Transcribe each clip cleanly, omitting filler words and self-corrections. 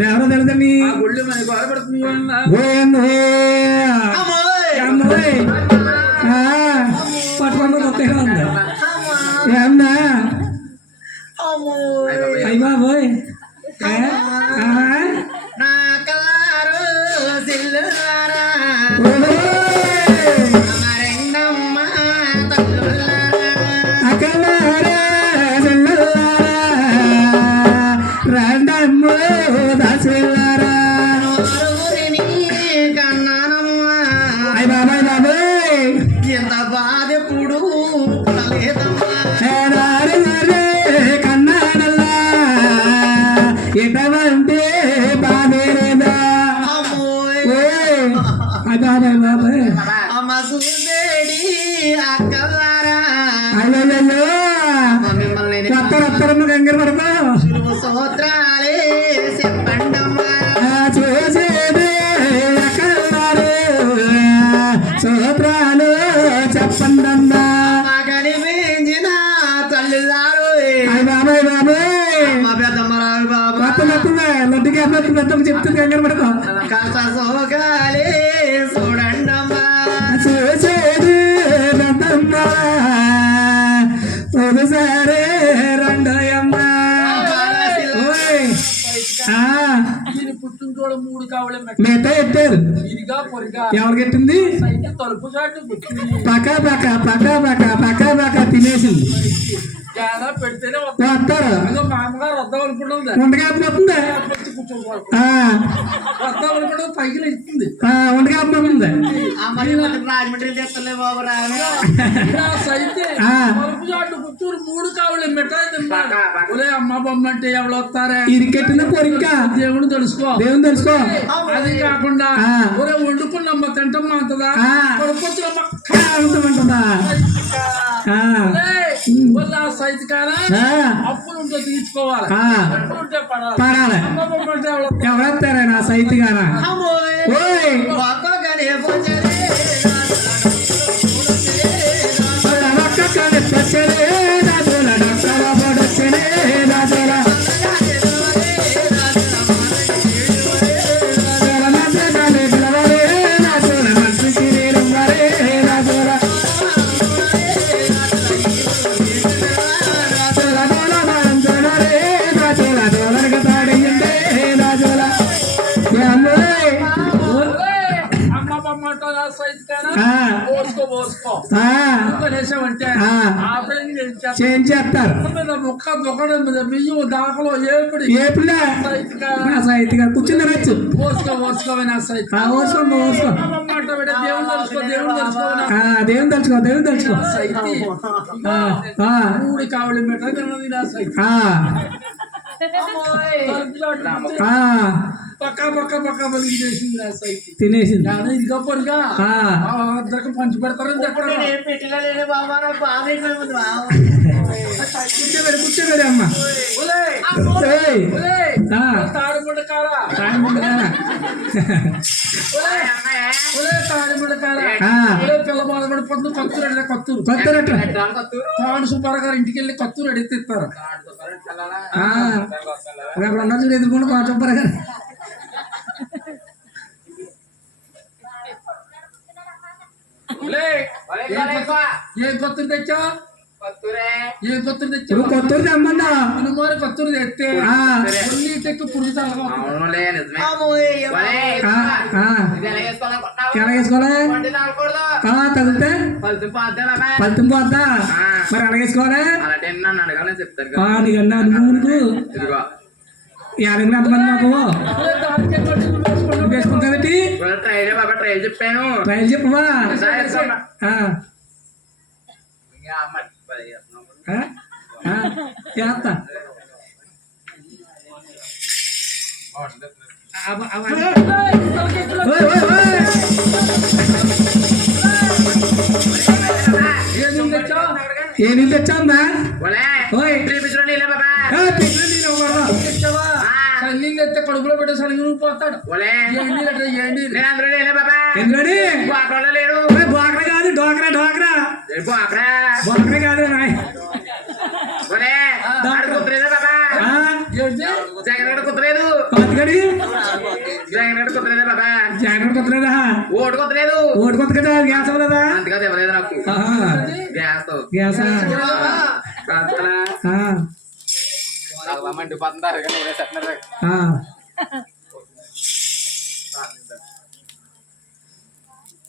దేవర తెలుసండి గుళ్ళు మనకి బాధపడుతుంది పట్టుకున్న ఒకేగా ఉంది ఏమన్నా అయ్య బాబోయ్ ఎంత బాధ ఎప్పుడు కన్నాడల్లా ఎటువంటి బాధేదా అదే బాబాయ్ అమ్మ సూర్యుడి అక్కలారా మిమ్మల్ని రత్తరమ్మ గంగర పడతావు సూత్రాలే చెప్పండమ్మా చూసేది అక్కలారు సూత్రాలు చెప్పండమ్మా మగని మించిన తల్లిదారు బాబాయ్ బాబాయ్ పెద్దమ్మరావు బాబా లడ్డుగా పెద్దమ్మ చెప్తుంది కంగారు పడతాం కష్ట సోగాలే చూడండమ్మా చూసేది పెద్దమ్మ ఒకసారి రెండోయమ్మా పుట్టినోడు 3 కావులే మిగతా ఎట్టారు ఇదిగా పొరిగా ఎవరికి ఎట్టింది తలుపు చాటు పక్క తినేసింది పెడితేనే వస్తారు మా అమ్మగారు వద్దాం అనుకుంటుంది ఉండగాపు వస్తుందా వద్దాం అనుకుంటే పైకి ఇస్తుంది ఉండగాపు వస్తుంది రాజమండ్రి తెస్తలే బాబు అయితే తలుపు చాటు పుత్తూరు 3 కావులే మిఠాయి తింటారు అమ్మ బొమ్మ అంటే ఎవరు వస్తారా ఇరికెట్టింది పొరిక దేవుని తెలుసుకో అది కాకుండా ఒరే వండుకున్నమ్మ తింటమ్మా అంతదా ఉంటుందా సైతు కాదా అప్పులు ఉంటే తీర్చుకోవాలి పడాలి ఎవరెత్తారా నా సైతు గారా చేస్తారు ముక్క దొక్కడం మీద బియ్యం దాకలో ఏపుడా సైతిగా కూర్చుని వచ్చు ఓసుకోవే నా సైతు దేవుని తలుచుకో సైతి 3 కావలి మీటర్ తిన్నది నా సైతు పక్క బలికి చేసింది నా సైతు తినేసింది ఇదిగా పొరిగా పంచి పెడతారని పెట్టిన బాబా కూర్చోబెడి అమ్మ తాడిముండ కారా పిల్ల బాధపడిపోతుంది కత్తూరు తాడు సుబ్బారావు గారు ఇంటికి వెళ్ళి కత్తూరు అడిగితే ఇస్తారు చూడు ఎదుర్కొంటే మా సుబ్బారావు గారు ఏం కొత్తూరు తెచ్చా ఏ కొత్తూరు తెచ్చా కొత్తూరు తెమ్మన్నా మరి కొత్తూరు తెస్తే తెక్కి పురుగు ఎలాగేసుకోవాలి తగిలితే ఫలితం పోద్దా మరి ఎలాగేసుకోవాలి నీకన్నా నువ్వు ఎంతమంది మాకు వేసుకుంటాబట్టి ట్రైల్ చెప్పవా చేస్తా ఏ నీళ్ళు తెచ్చావుందా నీళ్ళు ఎత్తే కడుపులో పెట్టే సరిగ్గా పోతాడు బోకరా కాదు డోకరా బోకరా కాదు కుదరలేదు ఓటు కొత్తలేదు ఓటు కొత్త కదా గ్యాస్ అవ్వలేదా అందుకది ఇవ్వలేదు నాకు ఆహా. గ్యాస్ గ్యాసా ఆ. మండిపోతున్నారు ఆ.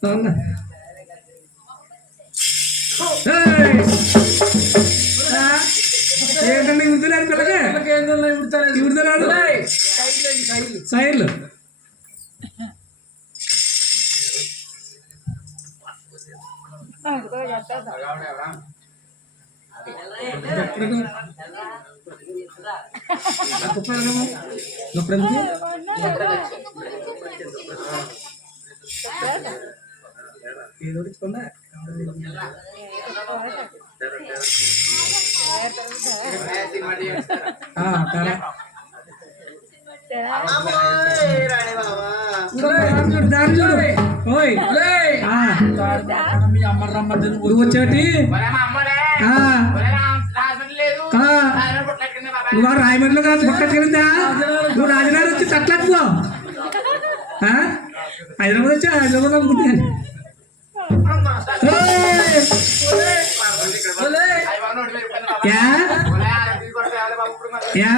అవునా? ఏయ్! ఆ? ఏంటండి ఇవిడుతున్నారు పిల్లకి కేంద్రంలో ఇవిడతారు. ఇవిడుతున్నారు సైడ్లు గొప్ప ఏదో ఇచ్చుకుందా తరా దాని చూడు ఓయ్ ఆ. మీ అమ్మ రమ్మంటే నువ్వు వచ్చేటి ఆ. ఆ. నువ్వు ఆ రాయమండ్రిలో కాదు పక్కకెళ్ళిందా నువ్వు రాజనగర్ వచ్చి తట్లట్టుకో హైదరాబాద్ వచ్చి హైదరాబాద్ అనుకుంటున్నాను యా యా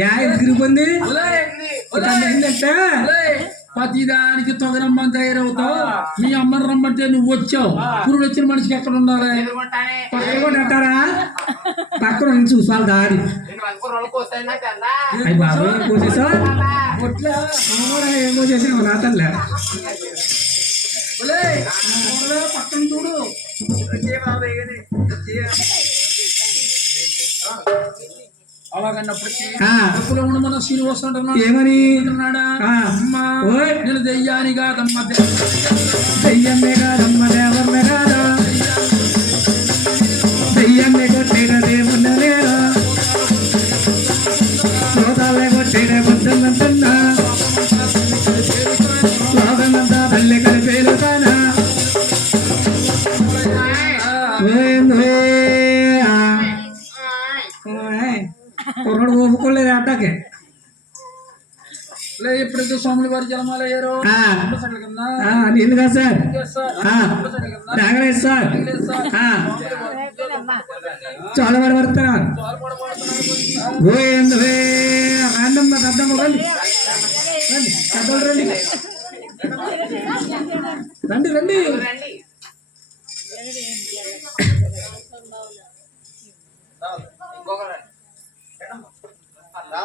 యా ఎందుకు పొంది ఏంటంటే ప్రతిదానికి తొగరమ్మని తయారవుతావు. మీ అమ్మని రమ్మంటే నువ్వు వచ్చావు. పురుడు వచ్చిన మనిషికి ఎక్కడ ఉండాలి? పక్కన అంటారా పక్కన నుంచి చూసాలి దారి అయ్యి బాబు కోసేసా ఏం కోసేసావు నా తల్లే పక్కన చూడు. అలాగన్నప్పటికీ అప్పుడు మన శ్రీనివాస ఏమని అమ్మా నేను దెయ్యాని కాదమ్మ దెయ్యమే కాదమ్మ దేవమ్మే కాదా దెయ్యమే కొట్టేట దేవున్న లేరా శ్రోతాలే కొట్టేట బుద్ధమంటున్నా లోకమంతా తల్లి కలిపేలుతానా కుర్రడు ఒప్పుకోలేదు అడ్డాకే ఎప్పుడైతే స్వాములు వారి జలమాలు అయ్యారో నీళ్ళు కాదు సార్ తాగలేదు సార్ చాలా వాడు పడుతున్నా రాండమ్మ దద్దమ్మ రండి రండి పెద్దోళ్ళు రండి రండి రండి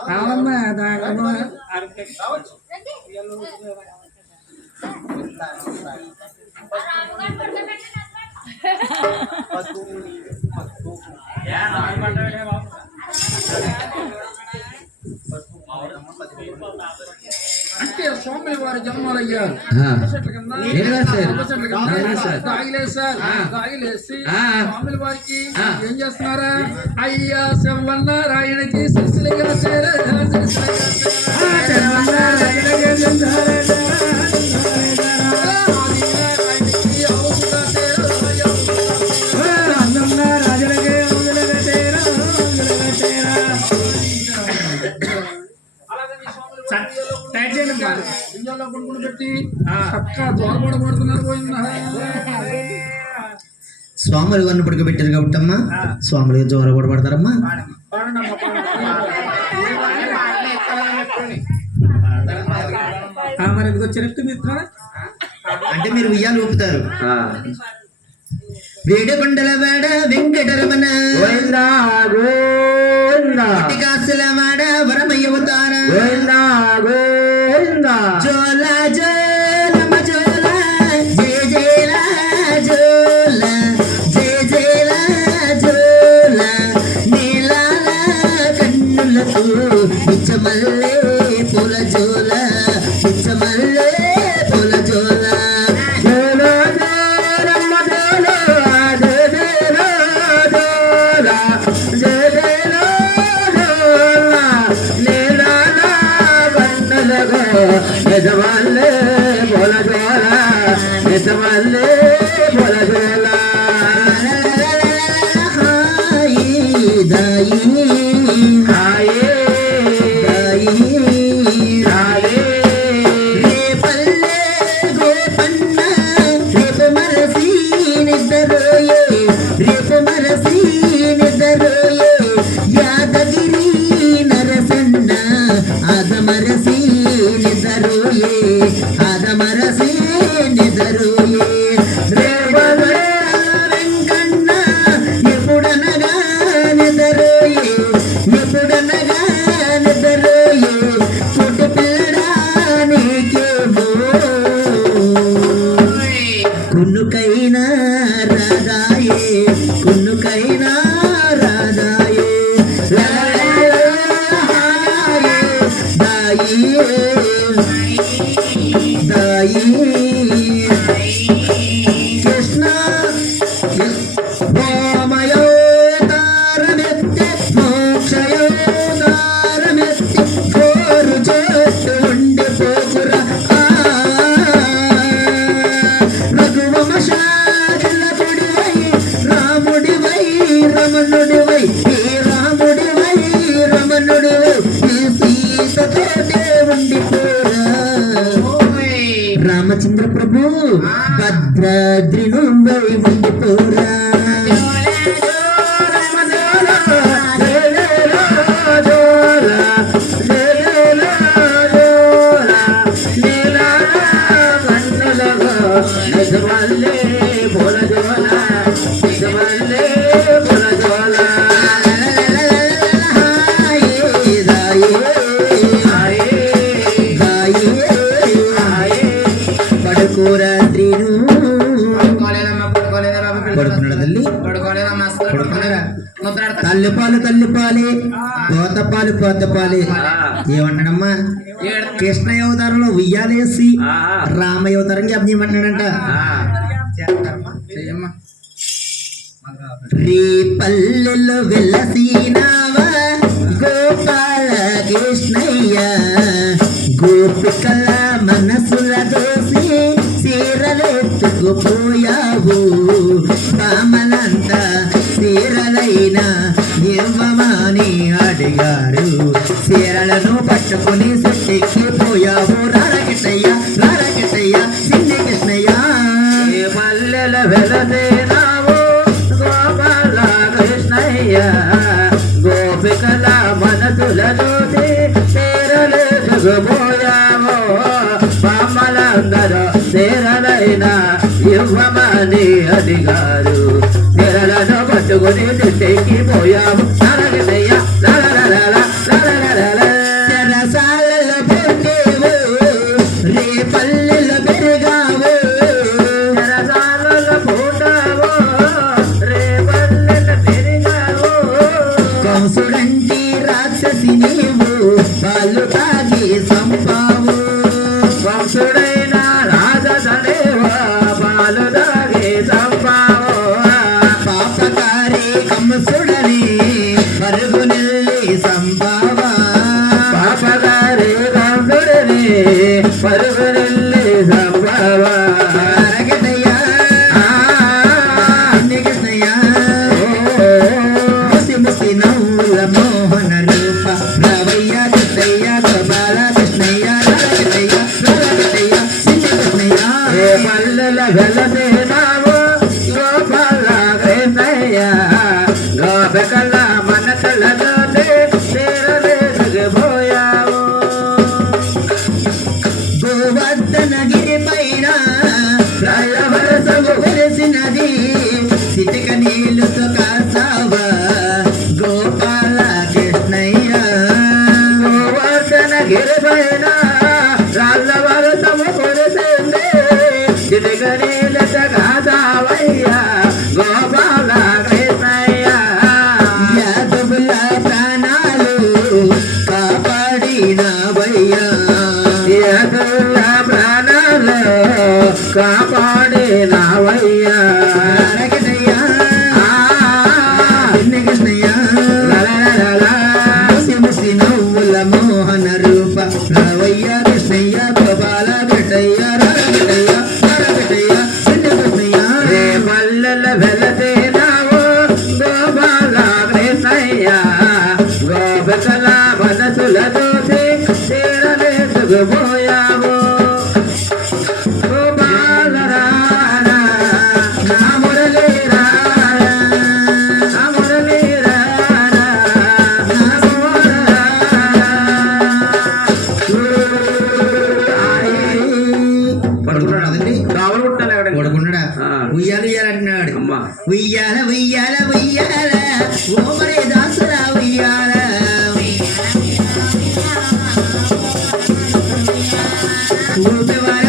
రావమ్మా దాగమ్మా అంటే స్వామి వారి జన్మలు అయ్యారు. తాగిలేసి స్వాముల వారికి ఏం చేస్తున్నారా? అయ్యా శివన్నారాయణకి శిశులుగా పెట్టి స్వాములు వన్న పడుకోబెట్టారు కాబట్టి అమ్మా స్వాములుగా జోర కూడా పడతారమ్మా. మరి ఎందుకు వచ్చినట్టు మిత్ర అంటే మీరు ఉయ్యాలు ఊపుతారు. వేడుకొండల వాడ వెంకటరమణ కాసుల వాడ వరమయ్యవతార జోల జోలమ జోల జయ జయల జోల జయ జయల జోల నీలాల కన్నులతో నిచ్చమల్లే పూల జోల నిచ్చమల్లే పూల జోల మరసి నిదరోయే యాదగిరి నరసన్న ఆదమరసి నిదరోయే ఆదమరసి నిదరోయే రేవల వెంకన్న ఎప్పుడనగా నిదరోయే ఎప్పుడనగా నిదరోయే కొట్టు పిల్లడానికేమో కున్నుకైనా రాదాయే కున్నుకైనా రాదాయే దాయి దాయి కృష్ణ వామయోదారమెత్తి మోక్షయోదారమెత్తి కోరు చోటు ఉండిపోకురా రఘువంశాజలకుడివై రాముడివై రమణుడివై ఈ రాముడివై రమణుడివై ఈ సీతతోటే ఉండిపోరా రామచంద్ర ప్రభు భద్రాద్రి నుండి ఉండిపోరా తల్లిపాలు తల్లిపాలి పోతపాలు పోతపాలి ఏమంటాడమ్మా కృష్ణ అవతారంలో ఉయ్యాలేసి రామ అవతారం జ్ఞాపకమంటాడంట రే పల్లెలో వెలసినావా గోపాల కృష్ణయ్య గోపికల మనసుల దోసి సీరలెత్తుకుపోయావు పామలంతా సీరలైనా ఇవ్వమని అడిగారు సీరలను పట్టుకుని సుట్టెక్కిపోయావు రారకిట్టయ్య రారకిట్టయ్య సిన్ని కృష్ణయ్య పల్లెల వెలసేనావు గోపాల కృష్ణయ్య గోపికల మనసుల దోసి సీరలెత్తుకుపోయావు పామలందరూ సీరలైనా ఇవ్వమని అడిగారు తెరలను పట్టుకుని తెక్కిపోయాము చెరసాలలో పెట్టేవు రే పల్లెలో పెరిగావు చెరసాలలో పోటావు రే పల్లెలో పెరిగావు కంసుడంటి రాక్షసి నీవు పాలు తాగి సంపావు కంసుడైన రాజసనేవా పాలు తాగి సంపావు పాపకారి కంసుడని పరుగు నెల్లి సంపావా పాపకారి కంసుడని పరుగు నెల్లి సంపావా అరగటయ్యా కృష్ణయ్యా ముసి ముసి నవ్వుల మోహన రూప రావయ్య కృష్ణయ్య గోపాల కృష్ణయ్య రారకటయ్య రారకటయ్య సిన్ని కృష్ణయ్య పల్లెల వెలసేనావు గోపాల కృష్ణయ్య గోపికల మనసులలో తీరలేకపోయావు గోవర్ధనగిరి పైన రాయవరసము వెలిసినది సిటిక నీళ్ళతో కాసావా గోపాల కృష్ణయ్య గోవర్ధనగిరి పైన రాళ్ళ వరసము కురిసింది సిటిక నీళ్ళతో కాసావయ్యా గోపాల కృష్ణయ్య యాదవుల ప్రాణాలు కాపాడినవయ్యా యాదవుల ప్రాణాలు కాపాడినవయ్యా అరగటయ్యా సిన్ని కృష్ణయ్య ముసి ముసి నవ్వుల మోహన రూప రావయ్య కృష్ణయ్య గోపాల కృష్ణయ్య రారకటయ్య రారకటయ్య సిన్ని కృష్ణయ్య రే పల్లెల వెలసేనావు గోపాల కృష్ణయ్య గోపికల మనసుల దోసి తీరలేకపోయావు గోపాల రారా నా మురళీ రారా నా ఊపేవారు